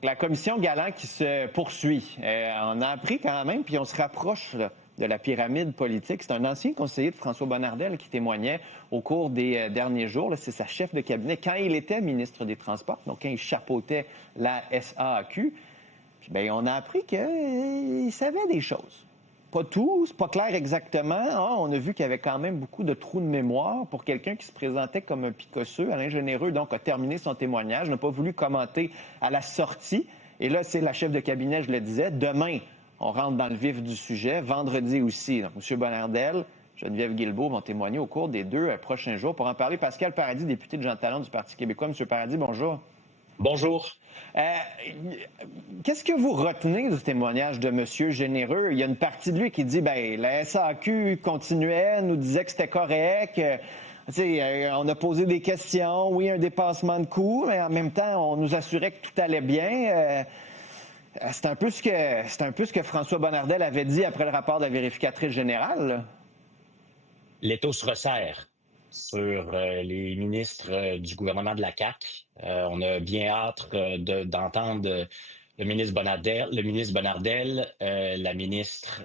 Donc, la commission Galland qui se poursuit. On a appris quand même, puis on se rapproche là, de la pyramide politique. C'est un ancien conseiller de François Bonnardel qui témoignait au cours des derniers jours. Là, c'est sa chef de cabinet quand il était ministre des Transports, donc quand il chapeautait la SAAQ. Puis, bien, on a appris qu'il savait des choses. Pas tout, c'est pas clair exactement. Ah, on a vu qu'il y avait quand même beaucoup de trous de mémoire pour quelqu'un qui se présentait comme un picosseux. Alain Généreux, donc, a terminé son témoignage, n'a pas voulu commenter à la sortie. Et là, c'est la chef de cabinet, je le disais. Demain, on rentre dans le vif du sujet. Vendredi aussi, donc, M. Bonnardel, Geneviève Guilbeault vont témoigner au cours des 2 prochains jours. Pour en parler, Pascal Paradis, député de Jean Talon du Parti québécois. M. Paradis, bonjour. Bonjour. Qu'est-ce que vous retenez du témoignage de M. Généreux? Il y a une partie de lui qui dit la SAQ continuait, nous disait que c'était correct. On a posé des questions, oui, un dépassement de coûts, mais en même temps, on nous assurait que tout allait bien. C'est un peu ce que François Bonnardel avait dit après le rapport de la vérificatrice générale. Là. L'étau se resserre sur les ministres du gouvernement de la CAQ. On a bien hâte d'entendre le ministre Bonnardel, la ministre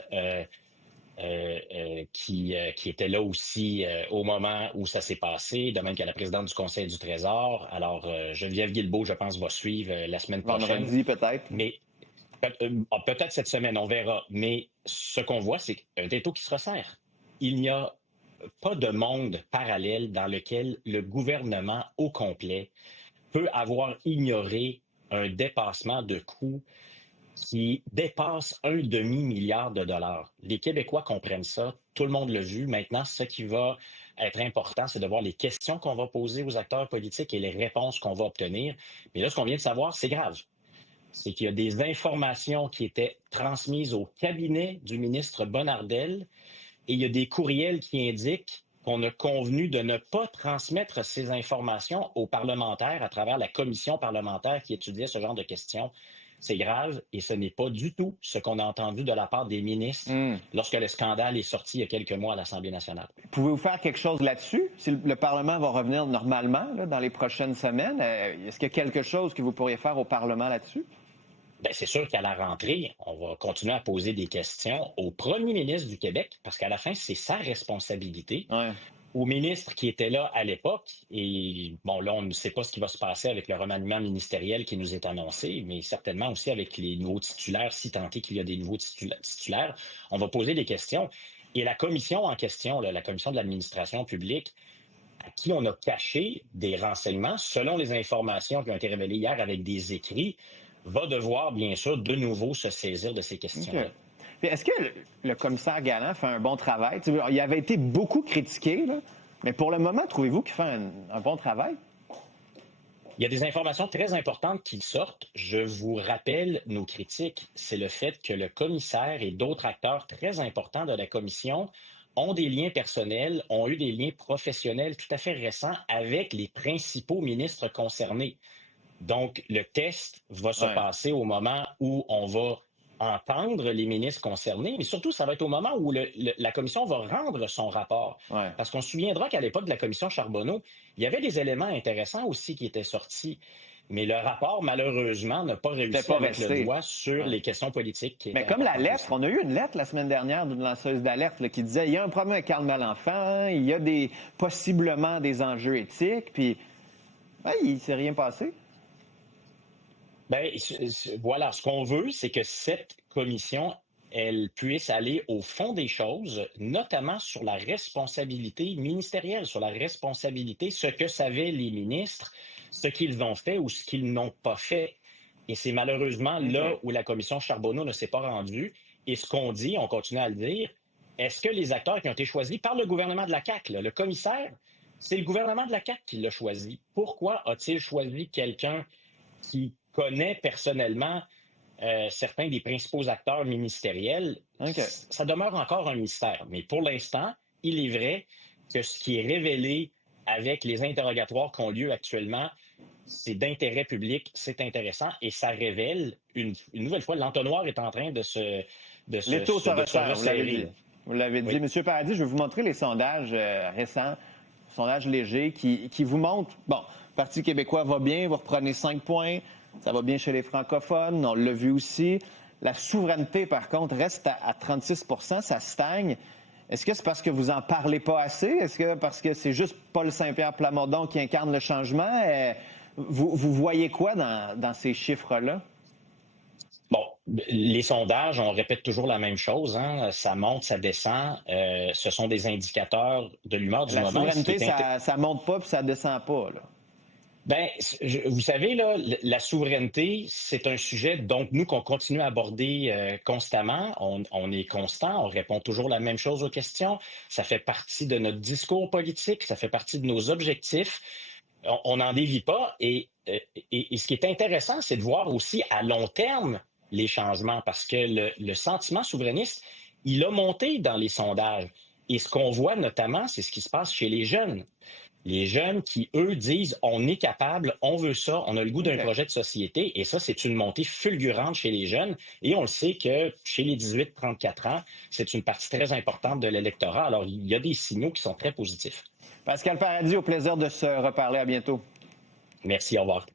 qui était là aussi au moment où ça s'est passé, de même que la présidente du Conseil du Trésor. Alors, Geneviève Guilbeault, je pense, va suivre la semaine prochaine. Vendredi, peut-être. Mais peut-être cette semaine, on verra. Mais ce qu'on voit, c'est un étau qui se resserre. Il n'y a pas de monde parallèle dans lequel le gouvernement au complet peut avoir ignoré un dépassement de coûts qui dépasse $1,5 milliard. Les Québécois comprennent ça, tout le monde l'a vu. Maintenant, ce qui va être important, c'est de voir les questions qu'on va poser aux acteurs politiques et les réponses qu'on va obtenir. Mais là, ce qu'on vient de savoir, c'est grave. C'est qu'il y a des informations qui étaient transmises au cabinet du ministre Bonnardel et il y a des courriels qui indiquent qu'on a convenu de ne pas transmettre ces informations aux parlementaires à travers la commission parlementaire qui étudiait ce genre de questions. C'est grave et ce n'est pas du tout ce qu'on a entendu de la part des ministres lorsque le scandale est sorti il y a quelques mois à l'Assemblée nationale. Pouvez-vous faire quelque chose là-dessus? Si le Parlement va revenir normalement là, dans les prochaines semaines, est-ce qu'il y a quelque chose que vous pourriez faire au Parlement là-dessus? Bien, c'est sûr qu'à la rentrée, on va continuer à poser des questions au premier ministre du Québec, parce qu'à la fin, c'est sa responsabilité. Ouais. Au ministre qui était là à l'époque, et bon, là, on ne sait pas ce qui va se passer avec le remaniement ministériel qui nous est annoncé, mais certainement aussi avec les nouveaux titulaires, si tant est qu'il y a des nouveaux titulaires, on va poser des questions. Et la commission en question, là, la commission de l'administration publique, à qui on a caché des renseignements, selon les informations qui ont été révélées hier avec des écrits, va devoir, bien sûr, de nouveau se saisir de ces questions-là. Okay. Puis est-ce que le commissaire Galland fait un bon travail? Il avait été beaucoup critiqué, là, mais pour le moment, trouvez-vous qu'il fait un bon travail? Il y a des informations très importantes qui sortent. Je vous rappelle nos critiques. C'est le fait que le commissaire et d'autres acteurs très importants de la commission ont des liens personnels, ont eu des liens professionnels tout à fait récents avec les principaux ministres concernés. Donc, le test va se passer au moment où on va entendre les ministres concernés, mais surtout, ça va être au moment où la commission va rendre son rapport. Ouais. Parce qu'on se souviendra qu'à l'époque de la commission Charbonneau, il y avait des éléments intéressants aussi qui étaient sortis. Mais le rapport, malheureusement, n'a pas réussi à mettre le doigt sur les questions politiques. Mais comme la lettre, on a eu une lettre la semaine dernière d'une lanceuse d'alerte là, qui disait il y a un problème avec Carl Malenfant, il y a possiblement des enjeux éthiques, puis il ne s'est rien passé. Bien, voilà, ce qu'on veut, c'est que cette commission, elle puisse aller au fond des choses, notamment sur la responsabilité ministérielle, sur la responsabilité, ce que savaient les ministres, ce qu'ils ont fait ou ce qu'ils n'ont pas fait. Et c'est malheureusement là où la commission Charbonneau ne s'est pas rendue. Et ce qu'on dit, on continue à le dire, est-ce que les acteurs qui ont été choisis par le gouvernement de la CAQ, là, le commissaire, c'est le gouvernement de la CAQ qui l'a choisi. Pourquoi a-t-il choisi quelqu'un qui connaît personnellement certains des principaux acteurs ministériels? Okay. Ça demeure encore un mystère. Mais pour l'instant, il est vrai que ce qui est révélé avec les interrogatoires qui ont lieu actuellement, c'est d'intérêt public, c'est intéressant et ça révèle une nouvelle fois, l'entonnoir est en train de se L'étau se resserrer. Vous l'avez dit. Oui. Monsieur Paradis, je vais vous montrer les sondages récents, sondages légers qui vous montrent, bon, le Parti québécois va bien, vous reprenez 5 points, Ça va bien chez les francophones, on l'a vu aussi. La souveraineté, par contre, reste à 36 %, ça stagne. Est-ce que c'est parce que vous en parlez pas assez? Est-ce que parce que c'est juste Paul Saint-Pierre Plamondon qui incarne le changement? Vous voyez quoi dans ces chiffres-là? Bon, les sondages, on répète toujours la même chose, hein. Ça monte, ça descend. Ce sont des indicateurs de l'humeur du La moment. souveraineté, ça monte pas puis ça descend pas, là. Ben, vous savez, là, la souveraineté, c'est un sujet donc nous qu'on continue à aborder constamment. On est constant, on répond toujours la même chose aux questions. Ça fait partie de notre discours politique, ça fait partie de nos objectifs. On n'en dévie pas. Et ce qui est intéressant, c'est de voir aussi à long terme les changements, parce que le sentiment souverainiste, il a monté dans les sondages. Et ce qu'on voit notamment, c'est ce qui se passe chez les jeunes. Les jeunes qui, eux, disent on est capable, on veut ça, on a le goût d'un OK. projet de société. Et ça, c'est une montée fulgurante chez les jeunes. Et on le sait que chez les 18-34 ans, c'est une partie très importante de l'électorat. Alors, il y a des signaux qui sont très positifs. Pascal Paradis, au plaisir de se reparler. À bientôt. Merci, au revoir.